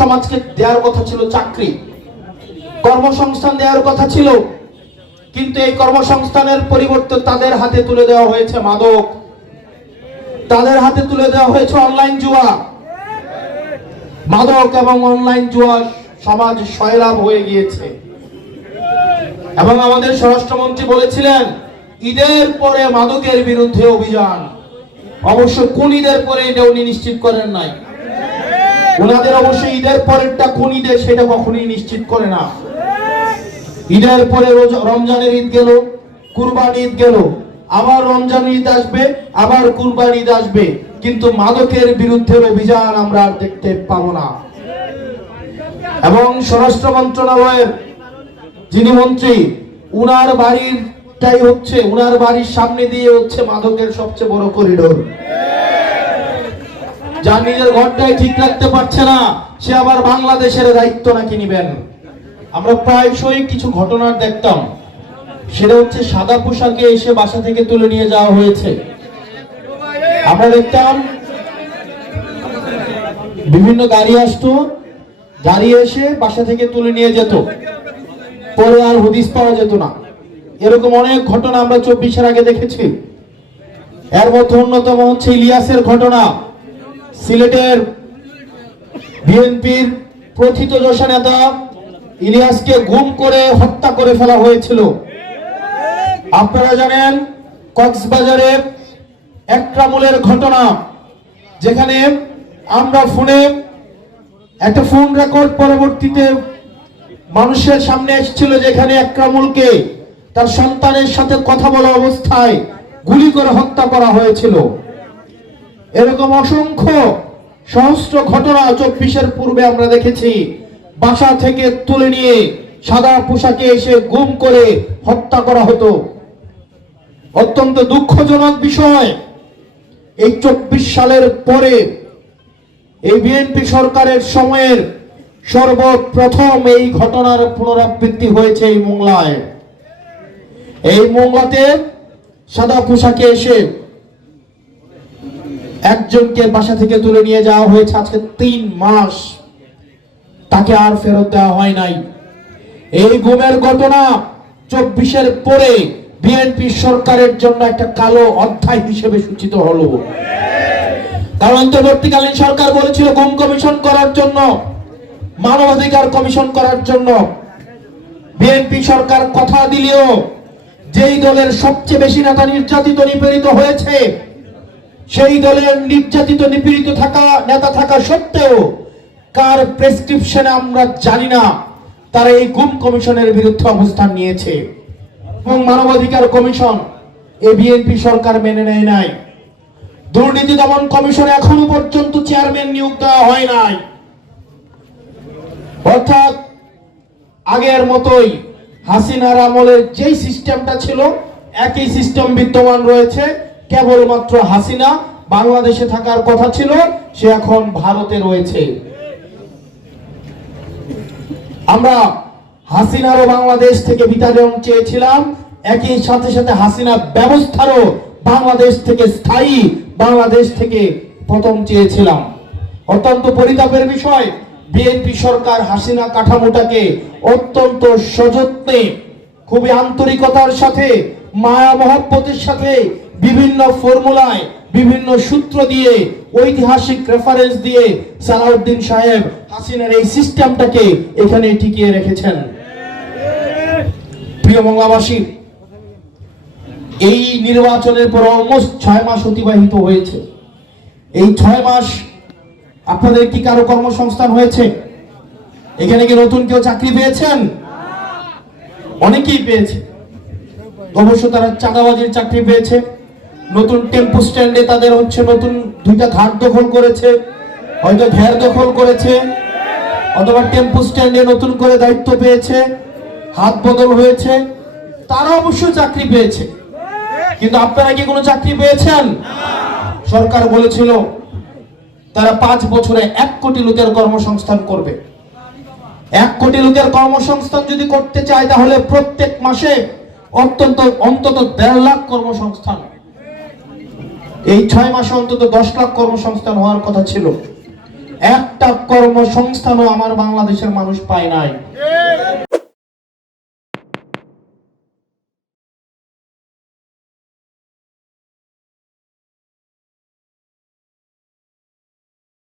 সমাজকে দেওয়ার কথা ছিল চাকরি, কর্মসংস্থান দেওয়ার কথা ছিল, কিন্তু এই কর্মসংস্থানের পরিবর্তে তাদের হাতে তুলে দেওয়া হয়েছে মাদক, তাদের হাতে তুলে দেওয়া হয়েছে অনলাইন জুয়া। মাদক এবং অনলাইন জুয়া সমাজ সয়লাভ হয়ে গিয়েছে। এবং আমাদের স্বরাষ্ট্রমন্ত্রী বলেছিলেন ঈদের পরে মাদকের বিরুদ্ধে অভিযান। অবশ্য কোন ঈদের পরে এটা উনি নিশ্চিত করেন নাই। ওনাদের অবশ্যই ঈদের পরেরটা কোন ঈদের সেটা কখনোই নিশ্চিত করে না। ঈদের পরে রমজানের ঈদ গেল, কুরবানি ঈদ গেল, আবার রমজান ঈদ আসবে, আবার কুরবানি ঈদ আসবে, কিন্তু মাদকের বিরুদ্ধে অভিযান আমরা আর দেখতে পাবো না। এবং স্বরাষ্ট্র মন্ত্রণালয়ের যিনি মন্ত্রী, উনার বাড়িটাই হচ্ছে, উনার বাড়ির সামনে দিয়ে হচ্ছে মাদকের সবচেয়ে বড় করিডোর। যার নিজের ঘরটাই ঠিক রাখতে পারছে না, সে আবার বাংলাদেশের দায়িত্ব নাকি নিবেন। আমরা প্রায়শই কিছু ঘটনা দেখতাম, সেটা হচ্ছে সাদা পোশাকে এসে বাসা থেকে তুলে নিয়ে যাওয়া হয়েছে। আমরা দেখতাম বিভিন্ন গাড়ি আসতো, গাড়ি এসে বাসা থেকে তুলে নিয়ে যেত, পরে আর হদিস পাওয়া যেত না। এরকম অনেক ঘটনা আমরা 24-এর আগে দেখেছি। এর মধ্যে অন্যতম হচ্ছে ইলিয়াসের ঘটনা। সিলেটের বিএনপির প্রথিতযশা নেতা ইলিয়াসকে গুম করে হত্যা করে ফেলা হয়েছিল। আপনারা জানেন কক্সবাজারে একরামুলের ঘটনা, যেখানে আমরা ফোনে একটা ফোন রেকর্ড পরবর্তীতে মানুষের সামনে এসেছিল, যেখানে একরামুলকে তার সন্তানের সাথে কথা বলা অবস্থায় গুলি করে হত্যা করা হয়েছিল। এরকম অসংখ্য সহস্র ঘটনা 24-এর পূর্বে আমরা দেখেছি। বাসা থেকে তুলে নিয়ে সাদা পোশাকে এসে গুম করে হত্যা করা হতো। অত্যন্ত দুঃখজনক বিষয়, এই 24 সালের পরে এই বিএনপি সরকারের সময়ের সর্বপ্রথম এই ঘটনার পুনরাবৃত্তি হয়েছে এই মোংলায়। এই মোংলাতে সাদা পোশাকে এসে একজনকে বাসা থেকে তুলে নিয়ে যাওয়া হয়েছে আজকে 3 মাস, তাকে আর ফেরত দেওয়া হয় নাই। এই গুমের ঘটনা 24-এর পরে বিএনপি সরকারের জন্য একটা কালো অধ্যায় হিসেবে সূচিত হলো। কারণ অন্তর্বর্তীকালীন সরকার বলেছিল গুম কমিশন করার জন্য, মানবাধিকার কমিশন করার জন্য। বিএনপি সরকার কথা দিলেও যেই দলের সবচেয়ে বেশি নেতা নির্যাতিত নিপীড়িত হয়েছে, সেই দলের নির্যাতিত নিপীড়িত নেতা থাকা সত্ত্বেও কার প্রেসক্রিপশনে আমরা জানি না, তারা এই গুম কমিশনের বিরুদ্ধে অবস্থান নিয়েছে। এবং মানবাধিকার কমিশন এই বিএনপি সরকার মেনে নেয় নাই। দুর্নীতি দমন কমিশনে এখনো পর্যন্ত চেয়ারম্যান নিয়োগ দেওয়া হয় নাই। অর্থাৎ আগের মতোই হাসিনার আমলের যেই সিস্টেমটা ছিল একই সিস্টেম বিদ্যমান রয়েছে। কেবলমাত্র হাসিনা বাংলাদেশে থাকার কথা ছিল, সে এখন ভারতে রয়েছে। আমরা হাসিনারও বাংলাদেশ থেকে বিতাড়ন চেয়েছিলাম, একই সাথে সাথে হাসিনা ব্যবস্থারও বাংলাদেশ থেকে স্থায়ী বাংলাদেশ থেকে পতন চেয়েছিলাম। অত্যন্ত পরিতাপের বিষয়, বিএনপি সরকার হাসিনা কাঠামোটাকে অত্যন্ত সযত্নে, খুবই আন্তরিকতার সাথে, মায়া মহব্বতের সাথে বিভিন্ন ফর্মুলায়, বিভিন্ন সূত্র দিয়ে, ঐতিহাসিক রেফারেন্স দিয়ে সালাউদ্দিন সাহেব হাসিনার এই সিস্টেমটাকে এখানে টিকিয়ে রেখেছেন। প্রিয় বাংলাবাসী, এই নির্বাচনের পর অলমোস্ট 6 মাস অতিবাহিত হয়েছে। এই 6 মাস আপনাদের কি কারো কর্মসংস্থান হয়েছে? এখানে কি নতুন কেউ চাকরি পেয়েছেন? অনেকেই পেয়েছে। অবশ্য তারা চাঁদাবাজির চাকরি পেয়েছে। নতুন টেম্পো স্ট্যান্ডে তাদের হচ্ছে নতুন 2টা ঘাট দখল করেছে, হয়তো ঘের দখল করেছে, অথবা টেম্পো স্ট্যান্ডে নতুন করে দায়িত্ব পেয়েছে, হাত বদল হয়েছে, তারা অবশ্য চাকরি পেয়েছে। কিন্তু আপনারা কি কোনো চাকরি পেয়েছেন? সরকার বলেছিল তারা 5 বছরে 1 কোটি লোকের কর্মসংস্থান করবে। 1 কোটি লোকের কর্মসংস্থান যদি করতে চায়, তাহলে প্রত্যেক মাসে অন্তত 1.5 লাখ কর্মসংস্থান, এই 6 মাসে অন্তত 10 লাখ কর্মসংস্থান হওয়ার কথা ছিল। একটা কর্মসংস্থানও আমার বাংলাদেশের মানুষ পায় নাই।